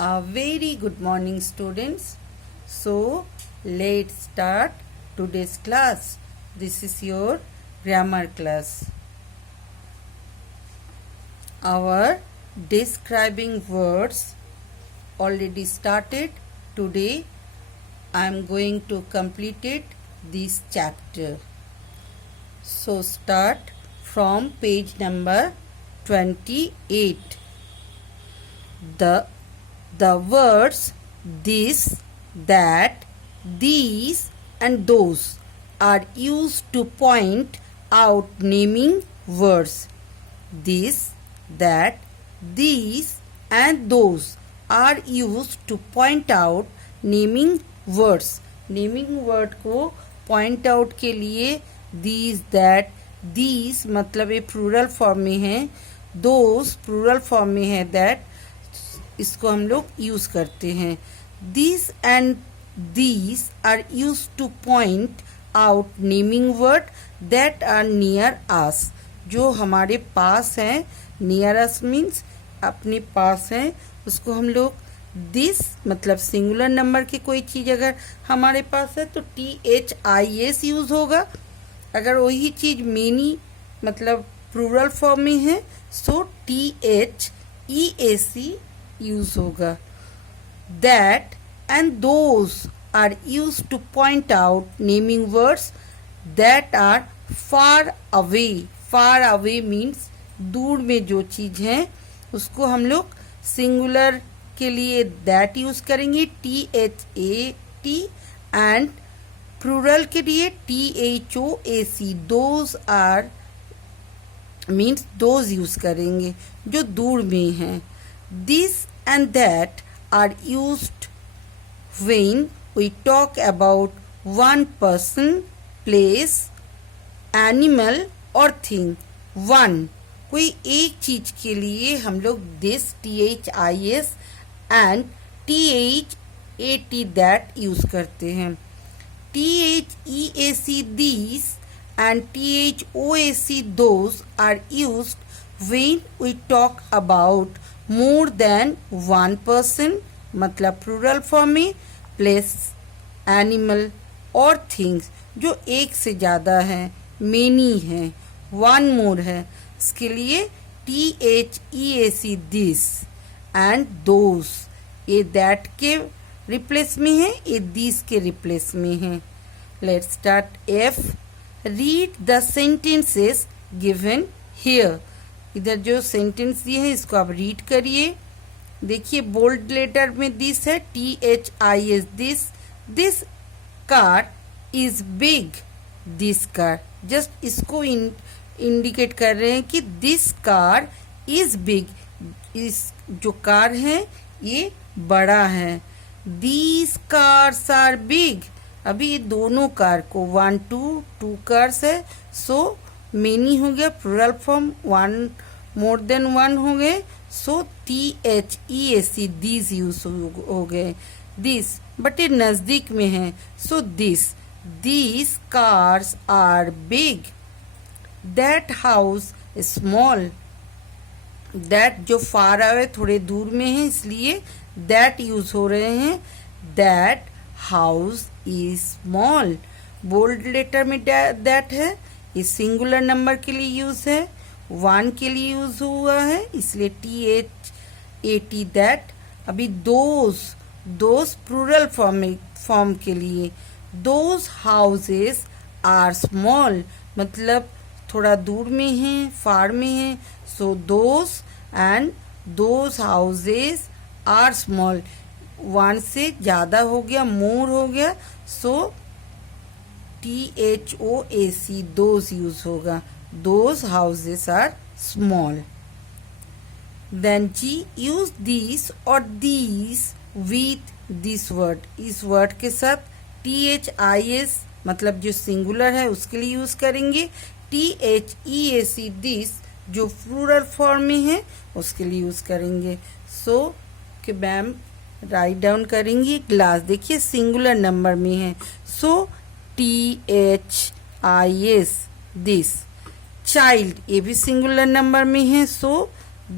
A very good morning, students. So, let's start today's class. This is your grammar class. Our describing words already started. Today, I am going to complete it this chapter. So, start from page number 28. The words this, that, these and those are used to point out naming words. This, that, these and those are used to point out naming words. Naming word को point out के लिए these, that, these मतलब ये plural form में है, those plural form में है, that इसको हम लोग यूज करते हैं. These and these are used to point out naming word that are near us. जो हमारे पास हैं, near us means अपने पास हैं, उसको हम लोग this मतलब सिंगुलर नंबर की कोई चीज अगर हमारे पास है तो THIS यूज होगा. अगर वही चीज मेनी मतलब प्लूरल फॉर्म में है सो THEAC यूज होगा. That and those are used to point out naming words that are far away. Far away means दूर में जो चीज है उसको हम लोग सिंगुलर के लिए that यूज करेंगे THAT and प्लूरल के लिए THOAC. those are means those use करेंगे जो दूर में हैं. This and that are used when we talk about one person, place, animal or thing. One कोई एक चीज के लिए हम लोग this THIS and THAT that use करते हैं. THEAC these and THOAC those are used when we talk about more than one person मतलब प्लूरल फॉर्म में, प्लेस, एनिमल और थिंग्स जो एक से ज़्यादा है, मेनी है, वन मोर है, इसके लिए THEAC दिस एंड दोस. ये दैट के रिप्लेस में है, ये दिस के रिप्लेस में है. Let's start. F. Read the sentences given here. इधर जो सेंटेंस दिए है इसको आप रीड करिए. देखिए बोल्ड लेटर में दिस है THIS this. This car is big. This car just इसको इंडिकेट कर रहे हैं कि दिस कार इज बिग. इस जो कार है ये बड़ा है. These cars are big. अभी ये दोनों कार को 1 2 कार्स है सो मेनी हो गया, plural form one more than one हो गए सो THEAC दीज यूज हो गए. दिस बट ये नजदीक में है so this. These cars are big. That house small. That जो फार अवे थोड़े दूर में है इसलिए दैट यूज हो रहे हैं. That house is small. Bold letter में दैट है, ये सिंगुलर नंबर के लिए यूज है, वन के लिए यूज हुआ है इसलिए THAT दैट. अभी दोस प्लूरल फॉर्म के लिए. दोस हाउसेस आर स्मॉल मतलब थोड़ा दूर में है, फार में है so those and those houses are small. One से ज्यादा हो गया, मोर हो गया सो THOAC दोस यूज होगा. Those houses are small. Then G. use these or these with this word. इस word के साथ THIS मतलब जो सिंगुलर है उसके लिए यूज करेंगे. THEAC this जो प्लूरल फॉर्म में है उसके लिए यूज करेंगे. सो के मैम राइट डाउन करेंगे. ग्लास देखिए सिंगुलर नंबर में है सो THIS दिस. चाइल्ड ये भी सिंगुलर नंबर में है सो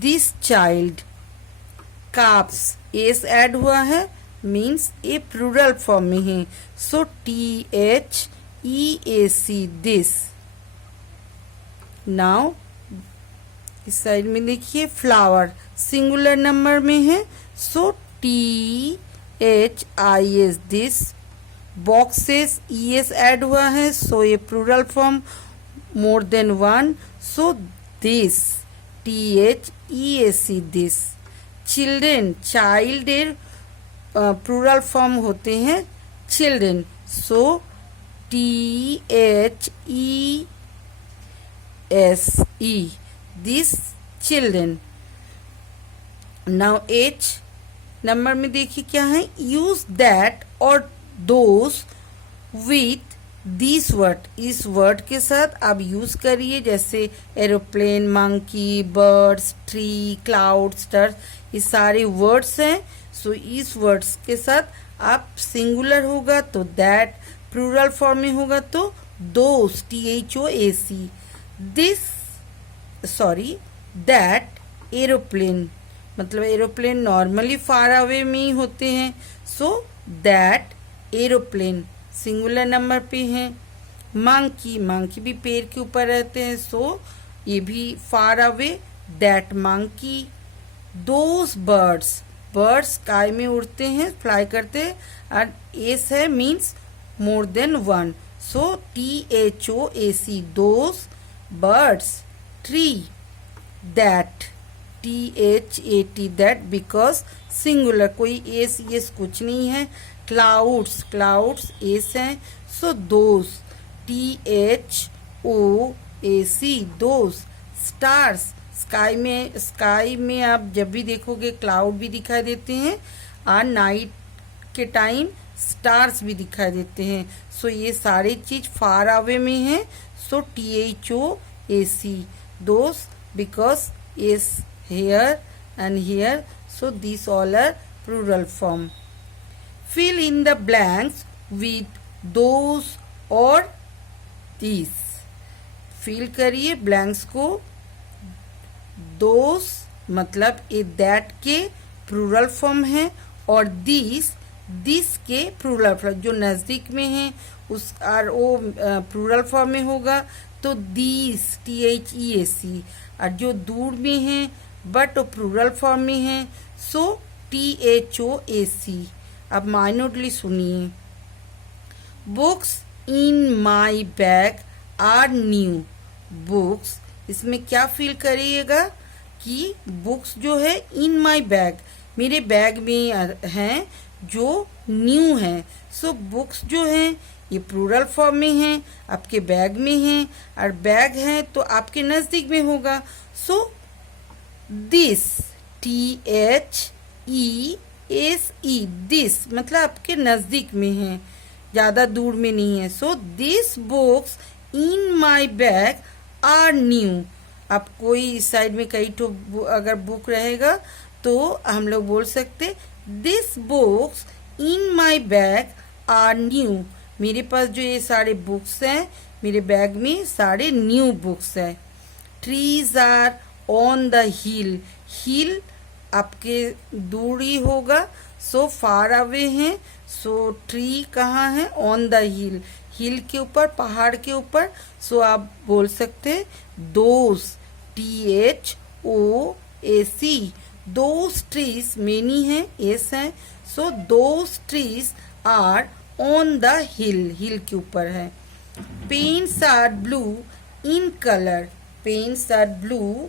दिस चाइल्ड. काप्स एस ऐड हुआ है मीन्स ये प्लूरल फॉर्म में है, सो THEAC दिस। नाउ इस साइड में देखिए फ्लावर सिंगुलर नंबर में है, so THIS this. Boxes ES add हुआ है, सो ये plural form more than one, so this THEAC this. Children child plural form होते हैं children, so THESE this children. Now H number में देखिए क्या है, यूज दैट और दोज विथ दिस वर्ड। इस वर्ड के साथ आप यूज करिए, जैसे aeroplane, monkey, birds, tree, cloud, star, ये सारे वर्ड्स हैं। सो इस वर्ड्स के साथ आप सिंगुलर होगा तो दैट, प्लूरल फॉर्म में होगा तो दोस THOAC, this sorry that aeroplane, मतलब एरोप्लेन नॉर्मली फार अवे में ही होते हैं, so that aeroplane singular number पे है। मंकी, मंकी भी पेड़ के ऊपर रहते हैं, सो ये भी far away, that monkey. Those birds, birds sky में उड़ते हैं, फ्लाई करते हैं, और एस है means more than one, so THOAC those birds. Tree, that THAT that, because singular, कोई एस येस कुछ नहीं है। क्लाउड्स, क्लाउड्स एस हैं, सो दोस THOAC दोस। स्टार्स, स्काई में आप जब भी देखोगे क्लाउड भी दिखाई देते हैं, और नाइट के टाइम स्टार्स भी दिखाई देते हैं, सो ये सारी चीज फार अवे में है, so THOAC those, because is here and here, so these all are plural form. Fill in the blanks with those or these. fill करिए blanks को, those मतलब ये that के plural form है, और this के plural form, जो नजदीक में है उस और वो plural form में होगा तो these THEAC, और जो दूर में है बट वो प्लूरल फॉर्म में है, सो THOAC। अब माइन्यूटली सुनिए, books in my bag are new. Books, इसमें क्या फील करिएगा कि बुक्स जो है इन माई बैग, मेरे बैग में हैं, जो न्यू है, सो बुक्स जो हैं ये प्लूरल फॉर्म में है, आपके बैग में है, और बैग है तो आपके नजदीक में होगा, सो दिस THESE दिस मतलब आपके नजदीक में है, ज्यादा दूर में नहीं है, so this books in my bag are new. आप कोई इस साइड में कई तो अगर बुक रहेगा तो हम लोग बोल सकते this books in my bag are new, मेरे पास जो ये सारे बुक्स हैं मेरे बैग में सारे न्यू बुक्स हैं। Trees are on the hill, hill आपके दूरी होगा, सो फार अवे हैं, सो ट्री कहाँ है, ऑन द हिल, हिल के ऊपर, पहाड़ के ऊपर, सो आप बोल सकते those THOAC, those trees, many है एस है, so those trees are on the hill, hill के ऊपर है। Pens are blue in colour, pens are blue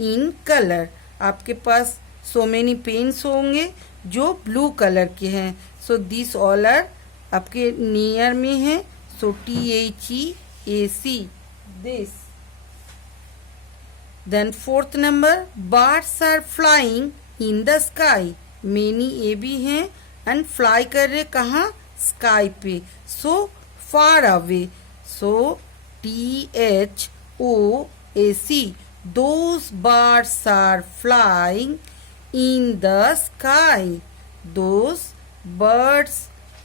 in colour, आपके पास सो मेनी पेन्स होंगे जो ब्लू कलर के हैं, सो दिस ऑल आर आपके नियर में है, so THEAC this. Then fourth number, birds are flying in the sky, many ये भी हैं एंड फ्लाई कर रहे कहाँ, स्काई पे, so far away, so THOAC those birds are flying in the sky, those birds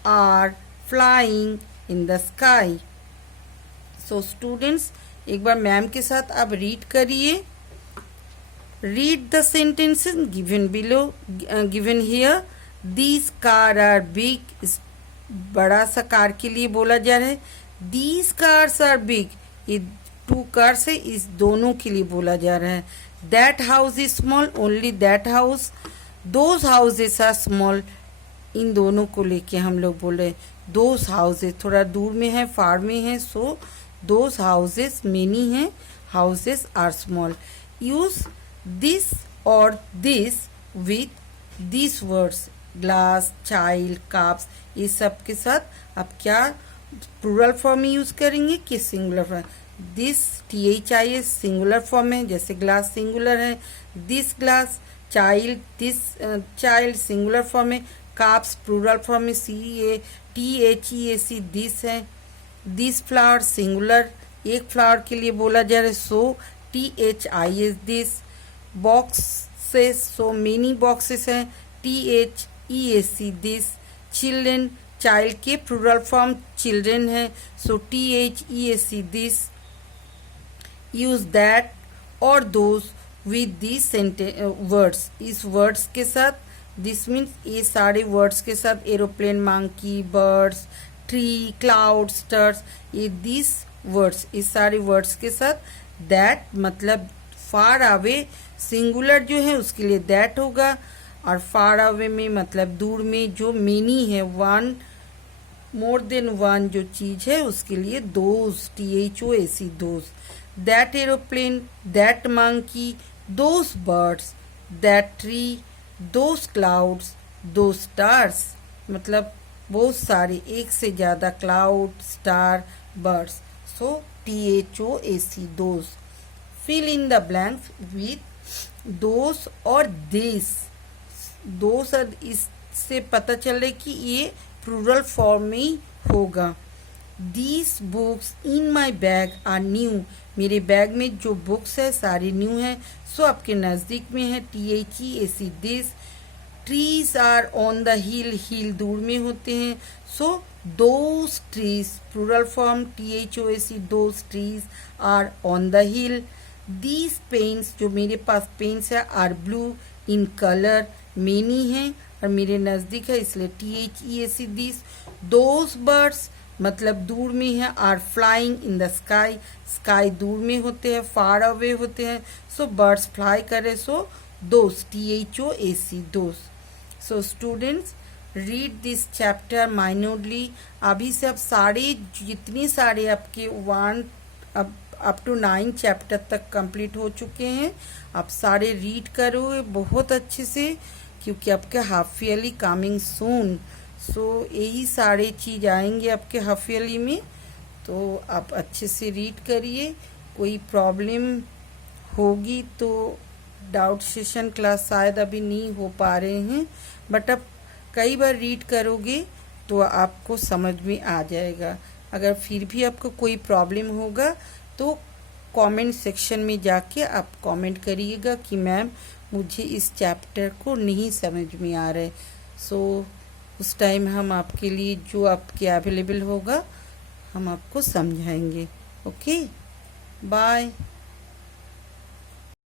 are flying in the sky। so students एक बार ma'am के साथ आप रीड करिए, Read the sentences given below, given here. These car are big. इस बड़ा सा car के लिए बोला जा रहा है. These cars are big. ये 2 cars है, इस दोनों के लिए बोला जा रहा है. That house is small. Only that house. Those houses are small. इन दोनों को लेके हम लोग बोल रहे हैं. Those houses थोड़ा दूर में है, फार में है, so those houses many हैं, houses are small. Use this or this with these words. Glass, child, cups, ये सब के साथ आप क्या प्लूरल फॉर्म में यूज करेंगे कि singular form. This THIS singular form है, जैसे ग्लास सिंगुलर है. This glass, child, this child singular form है. कप्स प्लूरल फॉर्म में THEAC दिस है. दिस फ्लावर सिंगुलर, एक फ्लावर के लिए बोला जा रहा है, so THIS this. Boxes, so many boxes हैं, THEAC दिस. चिल्ड्रेन, चाइल्ड के प्लूरल फॉर्म चिल्ड्रेन है, so THEAC this. Use that और दोज विद दिस वर्ड्स, इस वर्ड्स के साथ. दिस मीन्स ये सारे वर्ड्स के साथ, aeroplane, monkey, birds, tree, cloud, stars, ये दिस वर्ड्स, इस सारे वर्ड्स के साथ. दैट मतलब फार अवे, सिंगुलर जो है उसके लिए दैट होगा, और फार अवे में मतलब दूर में. जो मेनी है, वन, मोर देन वन जो चीज है उसके लिए those, THOAC those. That aeroplane, that monkey, those birds, that tree, those clouds, those stars. मतलब बहुत सारे, एक से ज्यादा cloud, star, birds, so THOAC those. Fill in the blanks with those और दिस. दोज और इससे पता चले कि ये प्लूरल फॉर्म में ही होगा. These books in my bag are new. मेरे बैग में जो बुक्स है सारी न्यू है, सो आपके नज़दीक में है, THEAC this. Trees are on the hill, hill दूर में होते हैं, so those trees plural form THOAC those trees are on the hill. These pens, जो मेरे पास पेन्स है, are blue in colour, many है और मेरे नज़दीक है इसलिए THEAC दिस. दोज बर्ड्स मतलब दूर में है, are flying in the sky, sky दूर में होते हैं, फार अवे होते हैं, सो बर्ड्स फ्लाई करे, so those, THOAC those. So students, read this chapter minutely. अभी से अब सारे जितने सारे आपके 1 अप टू 9 चैप्टर तक कंप्लीट हो चुके हैं, आप सारे रीड करोगे बहुत अच्छे से, क्योंकि आपके हाफ ईयरली कमिंग सून. सो यही सारे चीज़ आएंगे आपके हाफ ईयरली में, तो आप अच्छे से रीड करिए. कोई प्रॉब्लम होगी तो डाउट सेशन क्लास शायद अभी नहीं हो पा रहे हैं, बट अब कई बार रीड करोगे तो आपको समझ में आ जाएगा. अगर फिर भी आपको कोई प्रॉब्लम होगा तो कमेंट सेक्शन में जाके आप कमेंट करिएगा कि मैम मुझे इस चैप्टर को नहीं समझ में आ रहा है. सो उस टाइम हम आपके लिए जो आपके अवेलेबल होगा हम आपको समझाएंगे. Okay, bye.